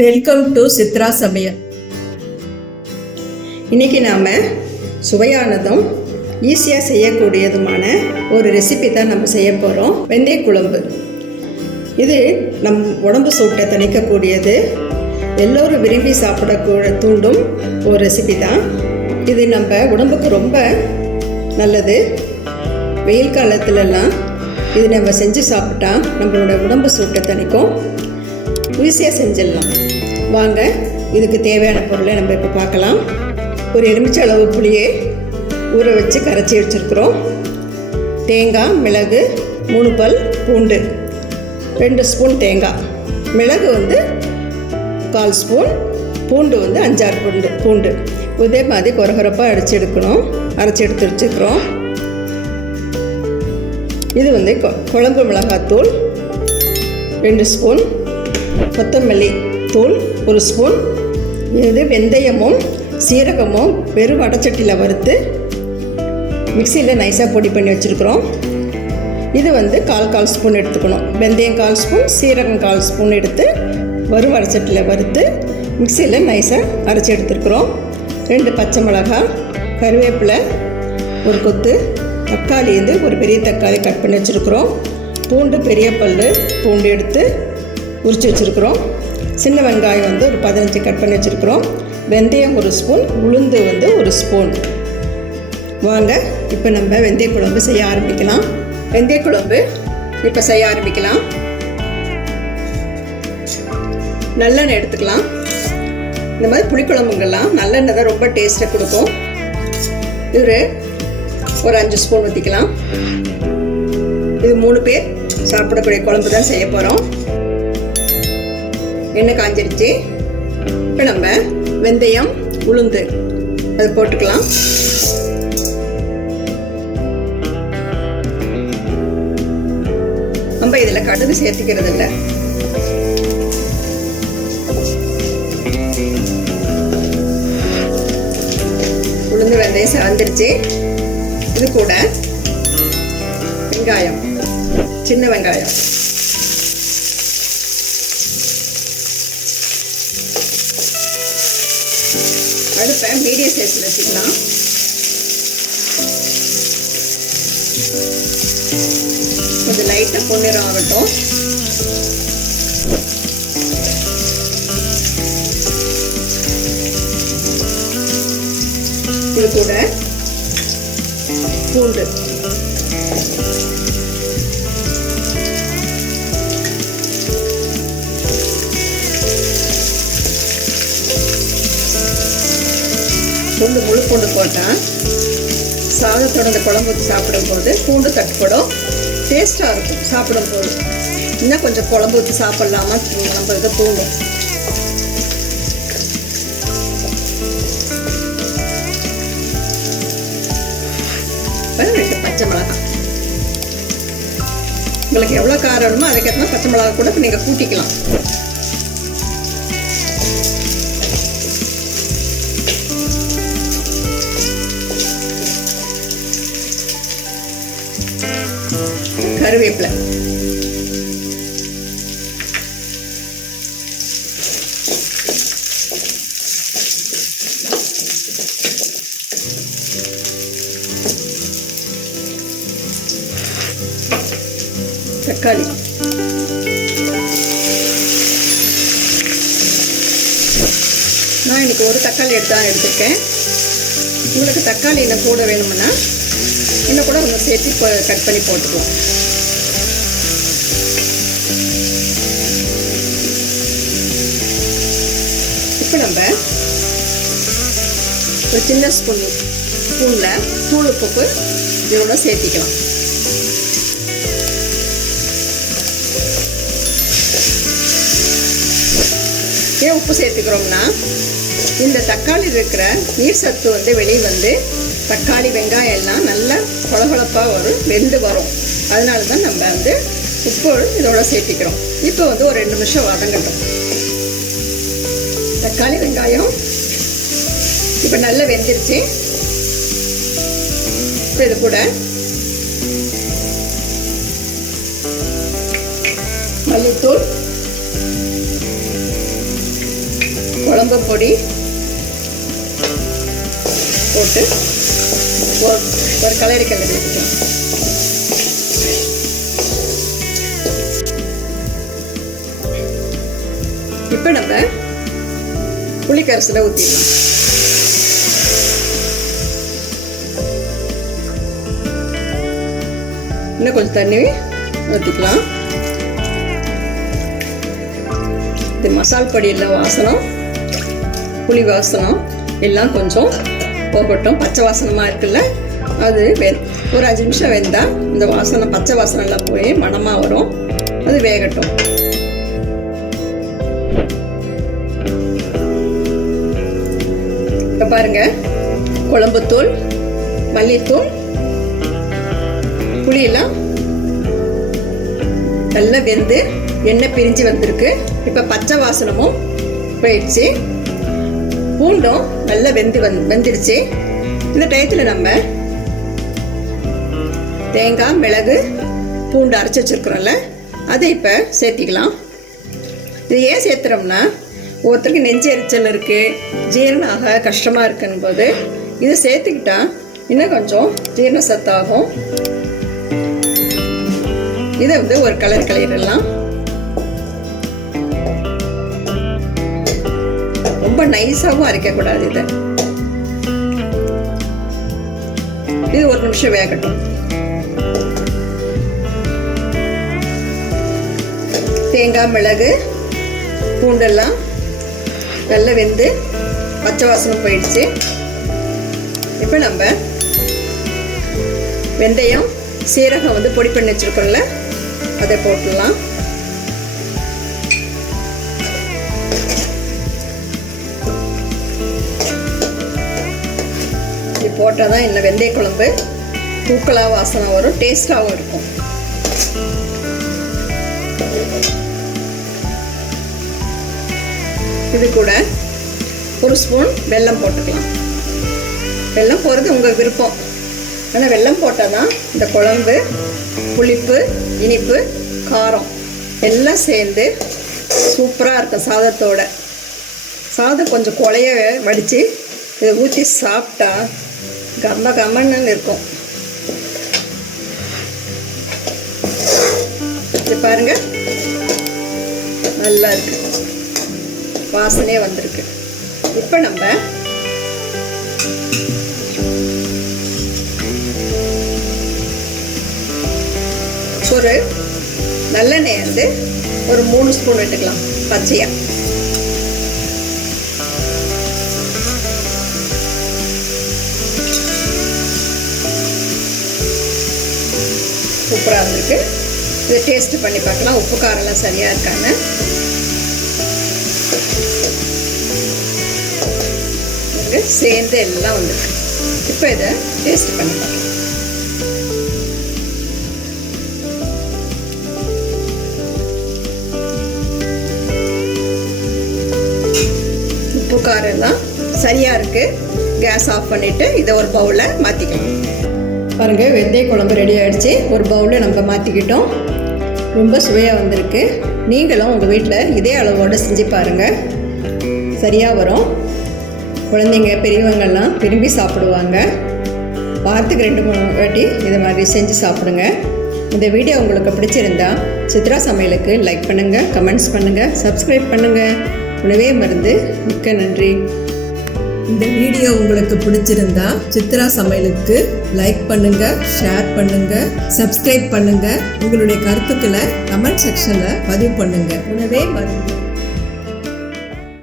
Welcome to Chitra சமையல். இன்றைக்கி நாம் சுவையானதும் ஈஸியாக செய்யக்கூடியதுமான ஒரு ரெசிபி தான் நம்ம செய்ய போகிறோம். வெந்தய குழம்பு. இது நம் உடம்பு சூட்டை தணிக்கக்கூடியது, எல்லோரும் விரும்பி சாப்பிடக்கூட தூண்டும் ஒரு ரெசிபி தான். இது நம்ம உடம்புக்கு ரொம்ப நல்லது. வெயில் காலத்துலலாம் இது நம்ம செஞ்சு சாப்பிட்டா நம்மளோட உடம்பு சூட்டை தணிக்கும். ஈஸியாக செஞ்சிடலாம். வாங்க, இதுக்கு தேவையான பொருளை நம்ம இப்போ பார்க்கலாம். ஒரு எலுமிச்சை அளவு புளியை ஊற வச்சு கரைச்சி வச்சுருக்குறோம். தேங்காய், மிளகு, 3 பல் பூண்டு, 2 ஸ்பூன் தேங்காய், மிளகு 1/4 ஸ்பூன், பூண்டு 5-6 பூண்டு. இதே மாதிரி கொரகொரப்பாக அரைச்சி எடுத்து வச்சுருக்குறோம். இது குழம்பு மிளகாத்தூள் 2 ஸ்பூன், கொத்தமல்லி தூள் 1 ஸ்பூன். இது வெந்தயமும் சீரகமும் வெறும் வடச்சட்டியில் வறுத்து மிக்சியில் நைஸாக பொடி பண்ணி வச்சுருக்குறோம். இது 1/4 ஸ்பூன் எடுத்துக்கணும். வெந்தயம் 1/4 ஸ்பூன், சீரகம் 1/4 ஸ்பூன் எடுத்து வெறும் வடச்சட்டியில் வறுத்து மிக்சியில் நைஸாக அரைச்சி எடுத்துருக்குறோம். 2 பச்சை மிளகாய், கருவேப்பிலை 1 கொத்து, தக்காளி ஒரு பெரிய தக்காளி கட் பண்ணி வச்சுருக்குறோம். பூண்டு பெரிய பல் பூண்டு எடுத்து உரித்து வச்சுருக்குறோம். சின்ன வெங்காயம் ஒரு 15 கட் பண்ணி வச்சுருக்குறோம். வெந்தயம் 1 ஸ்பூன், உளுந்து 1 ஸ்பூன். வாங்க, இப்போ நம்ம வெந்தய குழம்பு செய்ய ஆரம்பிக்கலாம். வெந்தய குழம்பு இப்போ செய்ய ஆரம்பிக்கலாம். நல்லெண்ணெய் எடுத்துக்கலாம். இந்த மாதிரி புளிக்குழம்புங்கெல்லாம் நல்லெண்ணெய் தான் ரொம்ப டேஸ்ட்டை கொடுக்கும். இது ஒரு 5 ஸ்பூன் ஊற்றிக்கலாம். இது 3 பேர் சாப்பிடக்கூடிய குழம்பு தான் செய்ய போகிறோம். எண்ணெய் காஞ்சிருச்சு. இப்போ நம்ம வெந்தயம், உளுந்து அது போட்டுக்கலாம். நம்ம இதில் கடுகு சேர்த்துக்கிறது இல்லை. உளுந்து வெந்தயம் சேர்ந்துருச்சு. இது கூட வெங்காயம், சின்ன வெங்காயம் அடுப்பை மீடியம் சைஸில் வச்சுக்கலாம். கொஞ்சம் லைட்டாக பொன்னிறம் ஆகட்டும். இது கூட பூண்டு, முழு பூண்டு போட்டால் சாதத்தோட இந்த குழம்பு சாப்பிடும்போது பூண்டு தட்டுப்படும், டேஸ்ட்டாக இருக்கும். சாப்பிடும்போது இன்னும் கொஞ்சம் குழம்பு ஊற்றி சாப்பிட்லாமா நம்ம இதை தூண்டும். இப்போ 2 பச்சை மிளகாய், உங்களுக்கு எவ்வளோ காரம் வேணுமோ அதுக்கேற்ற பச்சை மிளகாய் கூட நீங்கள் கூட்டிக்கலாம். கருவேப்பிலை, தக்காளி, நான் இன்னைக்கு 1 தக்காளி எடுத்திருக்கேன். உங்களுக்கு தக்காளி இன்னும் கூட வேணும்னா இன்னும் கூட கொஞ்சம் சேர்த்து கட் பண்ணி போட்டுக்கலாம். இப்போ நம்ம ஒரு சின்ன ஸ்பூனில் தூள் உப்பு இதோட சேர்த்திக்கலாம். ஏன் உப்பு சேர்த்துக்கிறோம்னா, இந்த தக்காளி இருக்கிற நீர் சத்து வெளியே தக்காளி வெங்காயம் எல்லாம் நல்லா கொழகொழப்பாக வெந்து வரும். அதனால தான் நம்ம உப்பு இதோட சேர்த்திக்கிறோம். இப்போ ஒரு 2 நிமிஷம் வதங்கட்டும். தக்காளி வெங்காயம் இப்போ நல்லா வெந்துருச்சு. இப்போ இது கூட மல்லித்தூள், குழம்பு பொடி போட்டு ஒரு கலரி விட்டுக்கலாம். இப்போ நம்ம புளிக்கரைசலை ஊற்றிடலாம். இன்னும் கொஞ்சம் தண்ணி ஊற்றிக்கலாம். இது மசால் பொடியில் வாசனம், புளி வாசனம் எல்லாம் கொஞ்சம் போகட்டும். பச்சை வாசனமாக இருக்குல்ல, அது ஒரு 5 நிமிஷம் வெந்தால் இந்த வாசனை பச்சை வாசனைலாம் போய் மணமாக வரும். அது வேகட்டும். இப்போ பாருங்கள், குழம்புத்தூள், மல்லித்தூள், புளியெல்லாம் நல்லா வெந்து எண்ணெய் பிரிஞ்சு வந்திருக்கு. இப்போ பச்சை வாசனமும் போயிடுச்சு, பூண்டும் நல்லா வெந்துடுச்சு. இந்த டயத்தில் நம்ம தேங்காய், மிளகு, பூண்டு அரைச்சி வச்சுருக்குறோம்ல, அதை இப்போ சேர்த்திக்கலாம். இது ஏன் சேர்த்துறோம்னா, ஒருத்தருக்கு நெஞ்சு எரிச்சல் இருக்குது, ஜீரணம் ஆக கஷ்டமாக இருக்குன்னு போது இதை சேர்த்துக்கிட்டா இன்னும் கொஞ்சம் ஜீரண சத்தாகும். இதை ஒரு கலரிடலாம். ரொம்ப நைஸாகவும் அரைக்கக்கூடாது. இது ஒரு நிமிஷம் வேகட்டும். தேங்காய், மிளகு, பூண்டெல்லாம் நல்லா வெந்து பச்சை வாசனம் போயிடுச்சு. இப்போ நம்ம வெந்தயம், சீரகம் பொடி பண்ணி வச்சுருக்கோம்ல, அதை போட்டுடலாம். இது போட்டால் தான் இந்த வெந்தய குழம்பு தூக்கலாக வாசனை வரும், டேஸ்டாகவும் இருக்கும். இது கூட ஒரு ஸ்பூன் வெல்லம் போட்டுக்கலாம். வெல்லம் போடுறது உங்கள் விருப்பம், ஆனால் வெல்லம் போட்டால் தான் இந்த குழம்பு புளிப்பு, இனிப்பு, காரம் எல்லாம் சேர்ந்து சூப்பராக இருக்கும். சாதத்தோட சாதம் கொஞ்சம் குழைய வடித்து இதை ஊற்றி சாப்பிட்டா கம்மன்னு இருக்கும். இது பாருங்கள், நல்லா இருக்கு, வாசனையே வந்திருக்கு. இப்போ நம்ம ஒரு நல்லெண்ணெய் ஒரு 3 ஸ்பூன் விட்டுக்கலாம் பச்சையா. சூப்பராக இருந்திருக்கு. இதை டேஸ்ட் பண்ணி பார்க்கலாம், உப்பு காரெல்லாம் சரியாக இருக்கான்னு. சேர்ந்து எல்லாம் வந்துருக்கு. இப்போ இதை டேஸ்ட் பண்ணி பார்க்கலாம். உப்பு காரம் எல்லாம் சரியாக இருக்குது. கேஸ் ஆஃப் பண்ணிவிட்டு இதை ஒரு பவுலில் மாற்றிக்கலாம். பாருங்கள், வெந்தய குழம்பு ரெடி ஆகிடுச்சு. ஒரு பவுலில் நம்ம மாற்றிக்கிட்டோம். ரொம்ப சுவையாக வந்திருக்கு. நீங்களும் உங்கள் வீட்டில் இதே அளவோடு செஞ்சு பாருங்கள், சரியாக வரும். குழந்தைங்க, பெரியவங்கள்லாம் விரும்பி சாப்பிடுவாங்க. வாரத்துக்கு 2-3 வாட்டி இதை மாதிரி செஞ்சு சாப்பிடுங்க. இந்த வீடியோ உங்களுக்கு பிடிச்சிருந்தா சித்ரா சமையலுக்கு லைக் பண்ணுங்கள், கமெண்ட்ஸ் பண்ணுங்கள், சப்ஸ்கிரைப் பண்ணுங்கள். உணவே மருந்து. மிக்க நன்றி. இந்த வீடியோ உங்களுக்கு பிடிச்சிருந்தா சித்ரா சமையலுக்கு லைக் பண்ணுங்க, ஷேர் பண்ணுங்க, சப்ஸ்கிரைப் பண்ணுங்க. உங்களுடைய கருத்துக்களை கமெண்ட் செக்ஷன்ல பதிவு பண்ணுங்க. உணவே மருந்து.